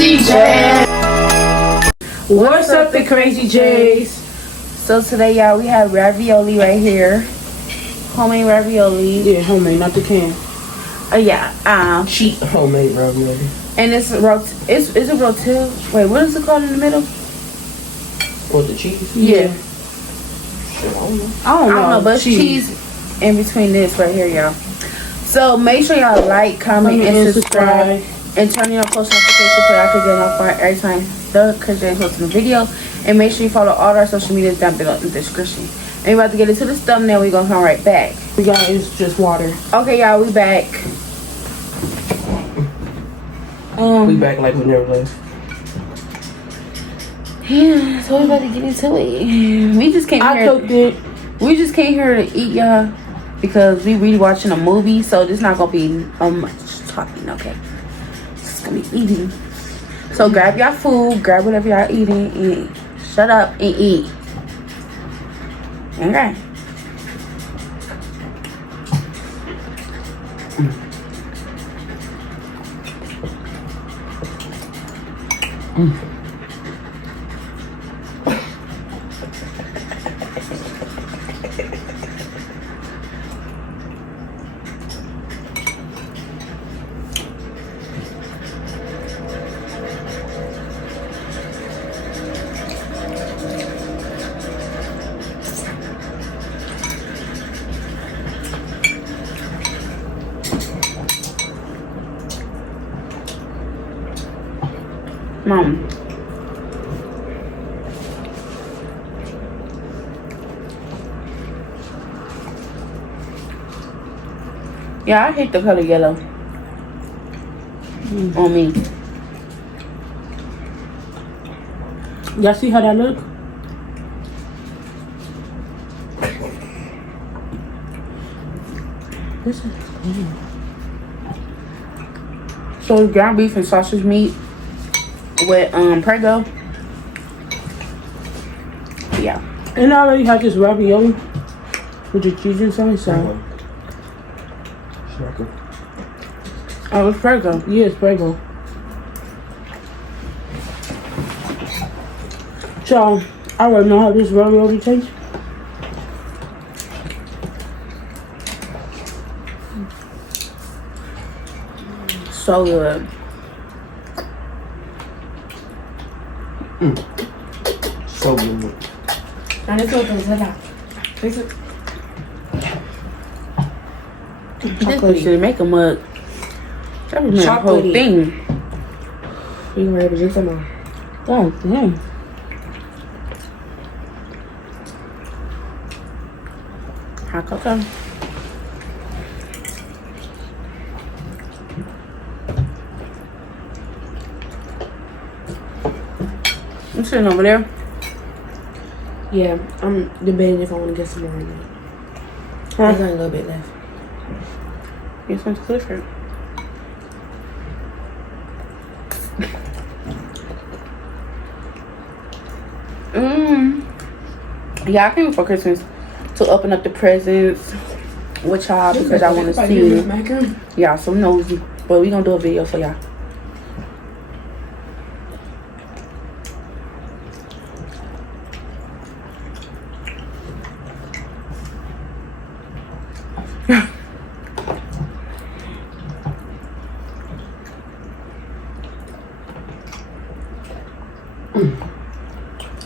TheCrazyyjs. What's up, TheCrazyyjs? So today, y'all, we have ravioli right here. Homemade ravioli. Yeah, homemade, not the can. Cheap homemade ravioli. And it's a rotel. Wait, what is it called in the middle? What, the cheese? Yeah. Shit, I don't know. I don't know, but cheese in between this right here, y'all. So make sure y'all like, comment, and subscribe. And turn your post notifications so y'all can get notified every time TheCrazyyjs posting a video. And make sure you follow all our social medias down below in the description. And we're about to get into this thumbnail. We're going to come right back. We got it's just water. Okay, y'all, we back. We back like we never left. Yeah, so we're about to get into it. We just came here. Cooked it. We just came here to eat, y'all, because we really watching a movie. So this not gonna be much talking, okay? It's gonna be eating. So grab y'all food, grab whatever y'all eating, and shut up and eat. Okay. Mom. Yeah, I hate the color yellow on me. Y'all see how that look? This is good. So ground beef and sausage meat with Prego. Yeah. And I already had this ravioli with the cheese inside, so. Oh, it's Prego. Yeah, it's Prego. So, I already know how this ravioli tastes. So good. So good. And it's open to that. This should make a mug. That would make a whole thing. You can ready to drink some more. God damn. Hot cocoa. I'm sitting over there. Yeah, I'm debating if I want to get some more right now. Huh? I got a little bit left. Get some Clifford. Yeah, I came for Christmas to open up the presents with y'all because I want to see. Yeah, so nosy. But we gonna do a video for y'all.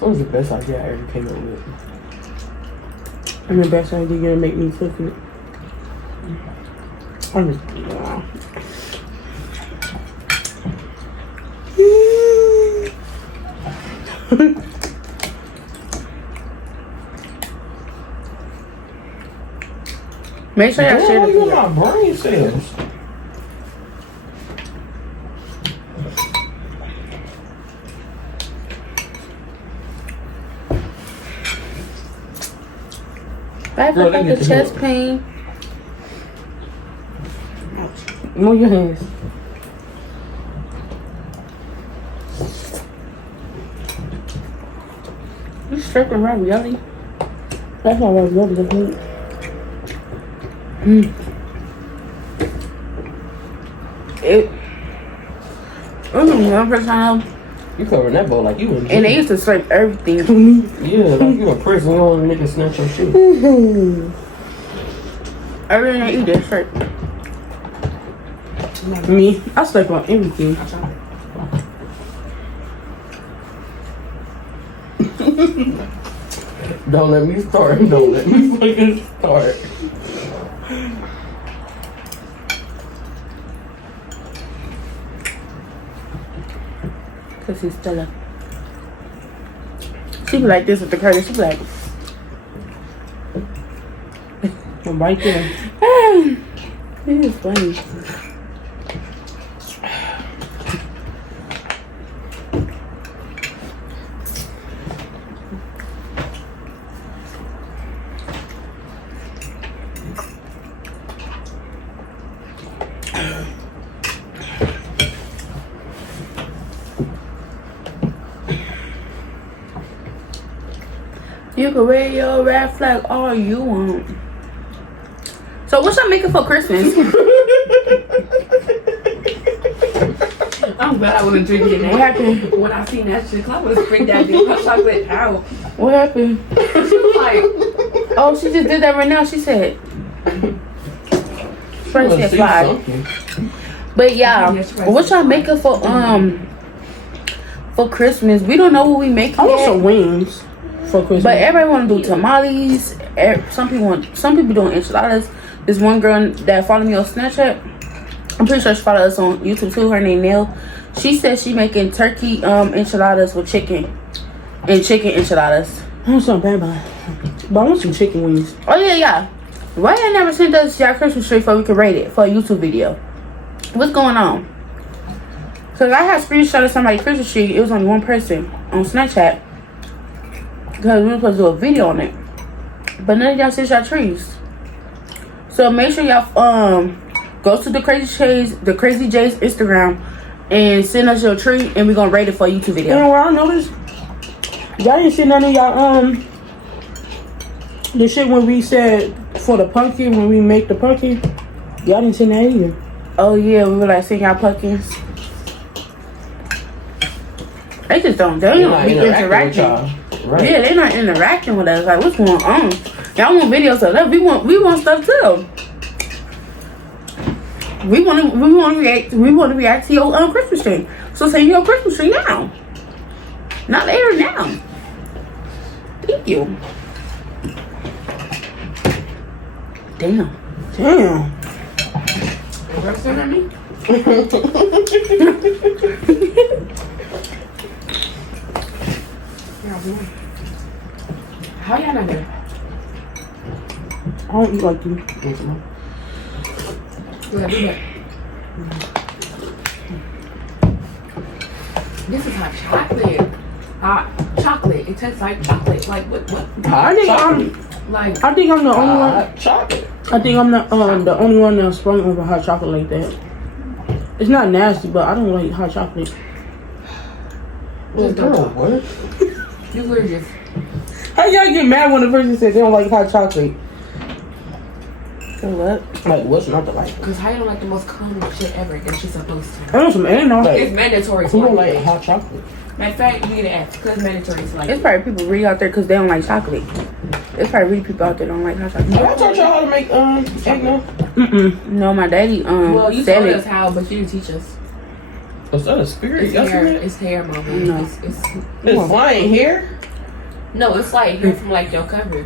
What was the best idea I ever came up with? And the best idea you're gonna make me cook it. I'm just Make sure y'all share the video. My brain cells. I feel like a chest pain. Move your hands. You stripping ravioli? That's not ravioli, that's meat. One person I know. You covering that bowl like you in jail. And they used to scrape everything. Yeah, like you in prison. You don't nigga snatch your shit. Everything I eat is straight. Me, I sleep on everything. Don't let me start. Don't let me fucking start. Cause he's still up. She be like this with the curtain. She be like, I'm right there. this is funny. You can wear your red flag all you want. So what y'all making for Christmas? I'm glad I wasn't drinking that. What happened? When I seen that shit, 'cause I would have freaked that bitch hot chocolate out. What happened? She was like, Oh, she just did that right now. She said. First said fly. But yeah, what y'all making for Christmas? We don't know what we making. I want some wings for Christmas. But everybody want to do tamales. Some people doing enchiladas. This one girl that followed me on Snapchat, I'm pretty sure she followed us on YouTube too. Her name Neil. She said she making turkey enchiladas with chicken and chicken enchiladas. I want some bad but I want some chicken wings. Oh yeah. Why y'all never sent us y'all Christmas tree so we could rate it for a YouTube video? What's going on? Cause I had screenshot of somebody's Christmas tree. It was only one person on Snapchat. Because we were supposed to do a video on it. But none of y'all sent y'all trees. So make sure y'all go to TheCrazyyjs Instagram and send us your tree and we're gonna rate it for a YouTube video. You know what I noticed? Y'all didn't see none of y'all the shit when we said for the pumpkin, when we make the pumpkin. Y'all didn't see that either. Oh yeah, we were like seeing y'all pumpkins. They just don't be interacting. Right. Yeah, they're not interacting with us. Like, what's going on? Y'all want videos of that? We want stuff too. We want to react to your Christmas tree. So send your Christmas tree now, not later. Now. Thank you. Damn. represent on me? How y'all not there? I don't eat like you. Yeah, do that. This is hot chocolate. Hot chocolate. It tastes like chocolate. Like what? I think I'm the only one. Chocolate. I think I'm the only one that sprung over hot chocolate like that. It's not nasty, but I don't like hot chocolate. Just don't talk. What? You were just. How y'all get mad when the person says they don't like hot chocolate? What? Like, what's not to like? Cause how you don't like the most common shit ever that you're supposed to? I want some eggnog. Like, It's mandatory. who don't like like hot chocolate? Matter of fact, you get an F because mandatory is like. It's probably people really out there because they don't like chocolate. It's probably really people out there don't like hot chocolate. I taught y'all how to make eggnog. No, my daddy Well, you said told it. us how, but you didn't teach us. Was that a spirit? It's Y'all hair. seen it? It's hair, mama. No. It's It's flying hair. no, it's like hair from like your cover.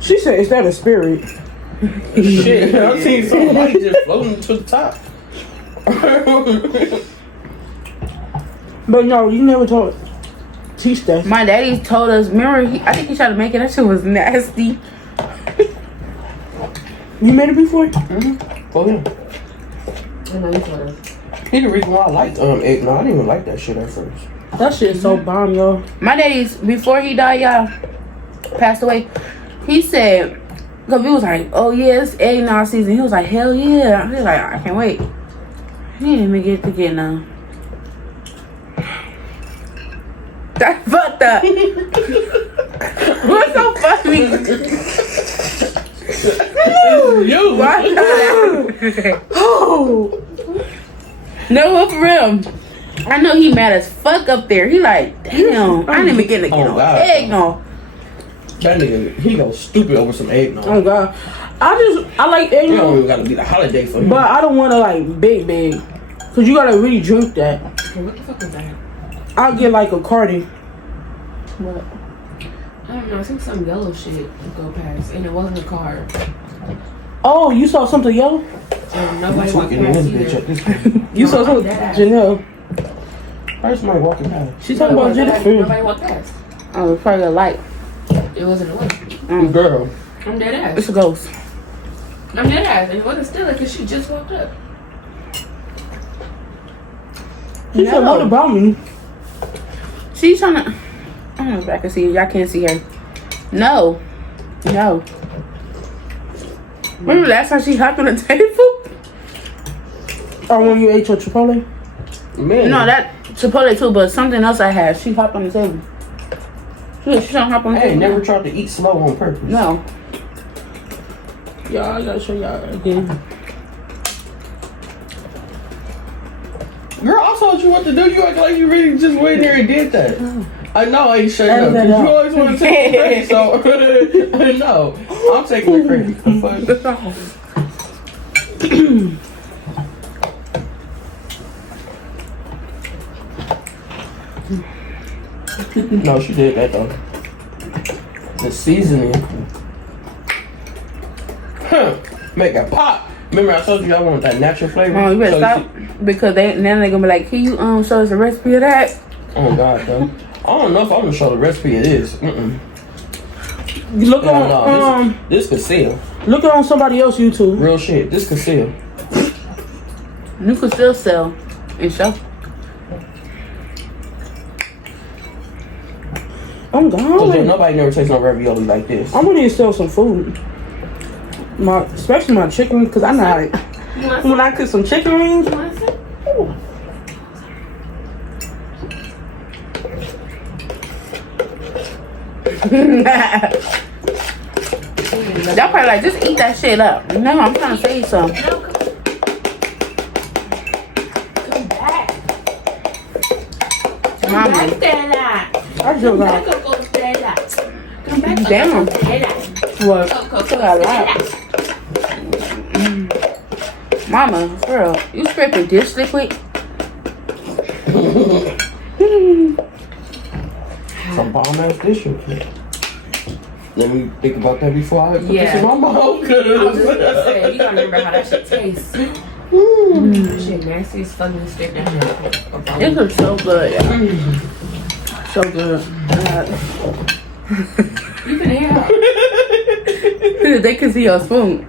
She said, "Is that a spirit?" Shit, I seen some light just floating to the top. But no, you never teach that. My daddy told us. Remember, I think he tried to make it. That shit was nasty. You made it before? Oh yeah. I know you told us. He the reason why I like eggnog. I didn't even like that shit at first. That shit is so bomb, yo. My daddy's before he died, y'all passed away. He said, because we was like, "Oh yeah, it's eggnog season." He was like, "Hell yeah!" He was like, "I can't wait." He didn't even get to get none. That's fucked up. What's so funny? You. Why? Oh, No, for real. I know he mad as fuck up there. He like, damn, I didn't even get to get no egg no. That nigga, he go stupid over some eggnog. Oh God, I like You don't eggnog, even gotta be the holiday for him. but I don't want to like big, cause you gotta really drink that. Okay, what the fuck is that? I'll get like a Kaartiie. What? I don't know. I think some yellow shit go past, and it wasn't a car. Oh, you saw something yellow? And nobody walked Tweaking in past this bitch either. at this point. You saw No, something, that ass. Janelle. Where's somebody walking past? She talking about Jennifer. Nobody walked past. Oh, it's probably a light. It wasn't a light. Girl. I'm dead It's ass. a ghost. I'm dead ass, and it wasn't still because she just walked up. She said, what about me? She's trying to. I don't know if I can see her. Y'all can't see her. No. Remember last time she hopped on the table? Or when you ate your Chipotle? Man. No, that Chipotle too, but something else I had. She hopped on the table. She don't hop on the I ain't table. never tried to eat slow on purpose. No. Yeah, I gotta show y'all again. Girl, I told you what to do. You act like you really just went there and did that. I know I ain't shut up. Edit that You out. always want to take the credit, so no, I'm taking the credit. The fuck? No, she did that though. The seasoning. Huh. Make it pop. Remember I told you I want that natural flavor? Oh, you better So stop. Because now they're gonna be like, can you show us a recipe of that? Oh God, though. I don't know if I'm gonna show the recipe of this. Look No, on this could sell. look on somebody else YouTube. Real shit. This could sell. You could still sell and show. I'm Cause gone. nobody never tastes no ravioli like this. I'm gonna need to sell some food. Especially my chicken, cause I know how to, You want when I cook some chicken wings. some? ooh. Y'all probably like, just eat that shit up. No, I'm trying to save some. No, come back. Mama. Come back, Stella. I just Come got back, Coco Stella. Come back, Damn. Coco Stella. what? Coco Still got a lot. Stella. Mama, girl, you scraping dish liquid? Some bomb ass dish. Let me think about that before I put Yeah. this in my mouth. I was just gonna say, you gotta remember how that shit tastes. That shit nasty as fuck and stick that shit. This is so good, yeah. So good. You can hear her. They can see your spoon.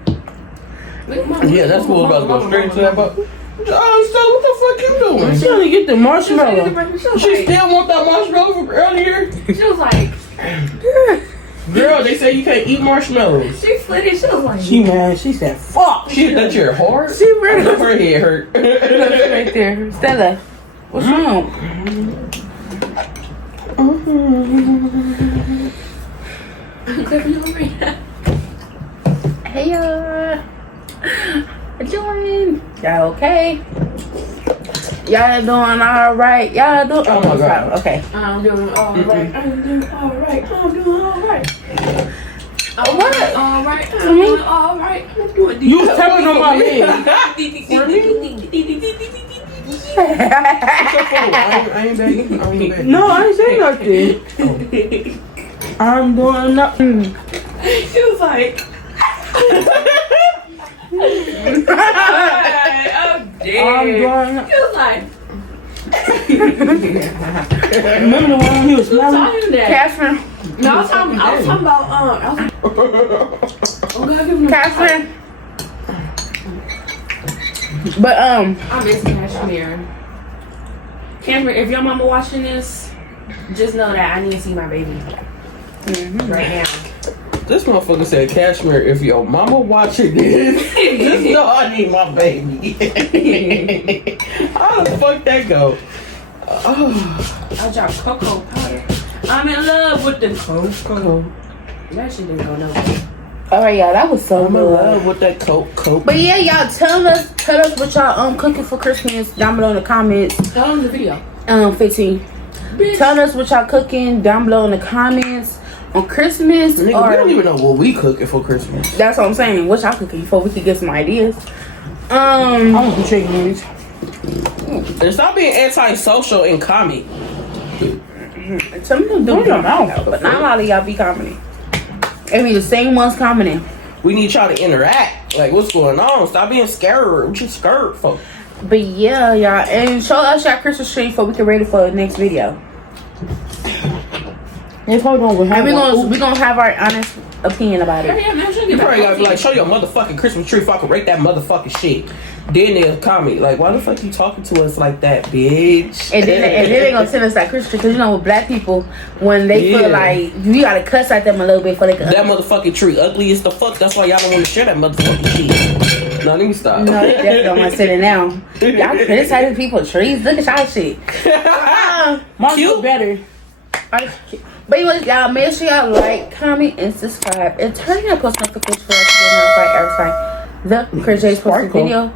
Yeah, that's cool. About to go straight to that. But what the fuck you doing? She only get the marshmallow. She still want that marshmallow from earlier? She was like, Girl, they say you can't eat marshmallows. she slid it. She was like, She mad. She said, "Fuck." She hit that your heart? She really Her head hurt. right there. Stella, what's wrong? Clip you over here. Hey, what you doing? Y'all okay? Y'all doing all right? Y'all doing? Oh my God. Okay. I'm doing all right. I'm doing all right. I'm doing all right. What? All right. I'm doing all right. I'm doing You was tapping on my leg. I ain't begging. I ain't begging. No, I ain't saying nothing. I'm doing nothing. She was like, I'm I'm dead. doing nothing. She was like, Remember the one he was who smiling? taught him that? Catherine. No, I was talking about, oh God, give me Catherine. But I miss Cashmere. Cashmere, if your mama watching this, just know that I need to see my baby right now. This motherfucker said, Cashmere, if your mama watching this, just know I need my baby. How the fuck that go? I dropped cocoa powder. I'm in love with the cocoa. That shit didn't go nowhere. All right, y'all. That was so I'm in good. love with that Coke. But yeah, y'all tell us what y'all cooking for Christmas down below in the comments. How long is the video? 15. Bitch. Tell us what y'all cooking down below in the comments on Christmas. Nigga, we don't even know what we cooking for Christmas. That's what I'm saying. What y'all cooking for? We could get some ideas. I want some chicken wings. And stop being antisocial and comment. Some of them do Put them out. but not all of y'all be commenting. It be the same ones commenting. We need y'all to interact. Like, what's going on? Stop being scared. What you scared for? But yeah, y'all, and show us your Christmas tree so we can ready for the next video. They probably gonna have And we gonna have our honest opinion about it. Hurry up, man. You probably gotta be like, show your motherfucking Christmas tree if I can rate that motherfucking shit. Then they'll comment, like, why the fuck you talking to us like that, bitch? And then they gonna send us that Christmas tree, because you know with black people, when they feel like you gotta cuss at them a little bit before they can. That motherfucking tree ugly as the fuck. That's why y'all don't want to share that motherfucking shit. No, let me stop. No, they definitely don't want to send it now. Y'all criticizing people's trees. Look at y'all shit. Mine's Cute. better. But anyways, y'all make sure y'all like, comment, and subscribe, and turn your post notifications for us to get notified every time TheCrazyyjs post a video.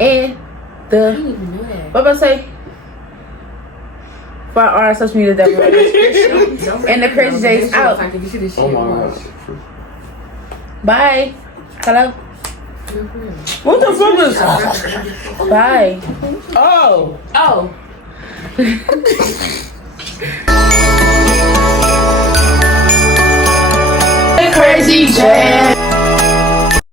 And the what about to say? For our social media that we're in the description. And TheCrazyyjs out. Oh my god. Bye. Hello. What the fuck is? Bye. Oh. Oh. TheCrazyyjs.